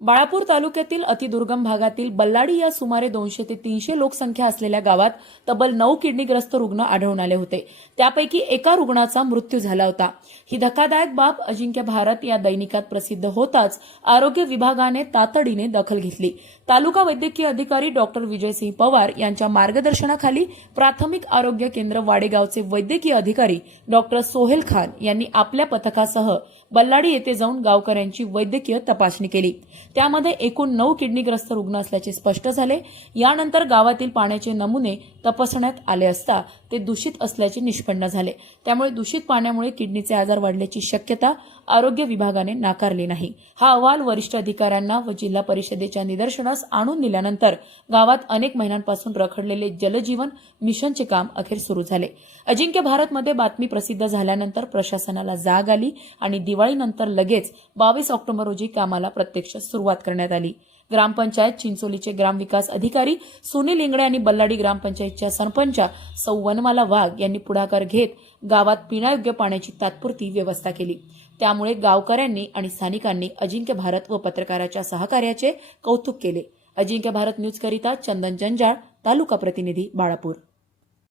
बाळापूर तालुक्यातील अतिदुर्गम भागातील बल्लाडी या सुमारे दोनशे ते तीनशे लोकसंख्या असलेल्या गावात तब्बल नऊ किडनीग्रस्त रुग्ण आढळून आले होते. त्यापैकी एका रुग्णाचा मृत्यू झाला होता. ही धक्कादायक बाब अजिंक्य भारत या दैनिकात प्रसिद्ध होताच आरोग्य विभागाने तातडीने दखल घेतली. तालुका वैद्यकीय अधिकारी डॉक्टर विजयसिंह पवार यांच्या मार्गदर्शनाखाली प्राथमिक आरोग्य केंद्र वाडेगावचे वैद्यकीय अधिकारी डॉक्टर सोहेल खान यांनी आपल्या पथकासह बल्लाडी येथे जाऊन गावकऱ्यांची वैद्यकीय तपासणी केली. त्यामध्ये एकूण नऊ किडनीग्रस्त रुग्ण असल्याचे स्पष्ट झाले. यानंतर गावातील पाण्याचे नमुने तपासण्यात आले असता ते दूषित असल्याचे निष्पन्न झाले. त्यामुळे दूषित पाण्यामुळे किडनीचे आजार वाढल्याची शक्यता आरोग्य विभागाने नाकारली नाही. हा अहवाल वरिष्ठ अधिकाऱ्यांना व जिल्हा परिषदेच्या निदर्शनास आणून दिल्यानंतर गावात अनेक महिन्यांपासून रखडलेले जलजीवन मिशनचे काम अखेर सुरू झाले. अजिंक्य भारतमध्ये बातमी प्रसिद्ध झाल्यानंतर प्रशासनाला जाग आली आणि दिवाळीनंतर लगेच बावीस ऑक्टोबर रोजी कामाला प्रत्यक्ष सुरू सुरुवात करण्यात आली. ग्रामपंचायत चिंचोलीचे ग्रामविकास अधिकारी सुनील इंगळे आणि बल्लाडी ग्रामपंचायतच्या सरपंचा सौ वनमाला वाघ यांनी पुढाकार घेत गावात पिण्यायोग्य पाण्याची तात्पुरती व्यवस्था केली. त्यामुळे गावकऱ्यांनी आणि स्थानिकांनी अजिंक्य भारत व पत्रकाराच्या सहकार्याचे कौतुक केले. अजिंक्य भारत न्यूजकरिता चंदन जंजाळ तालुका प्रतिनिधी बाळापूर.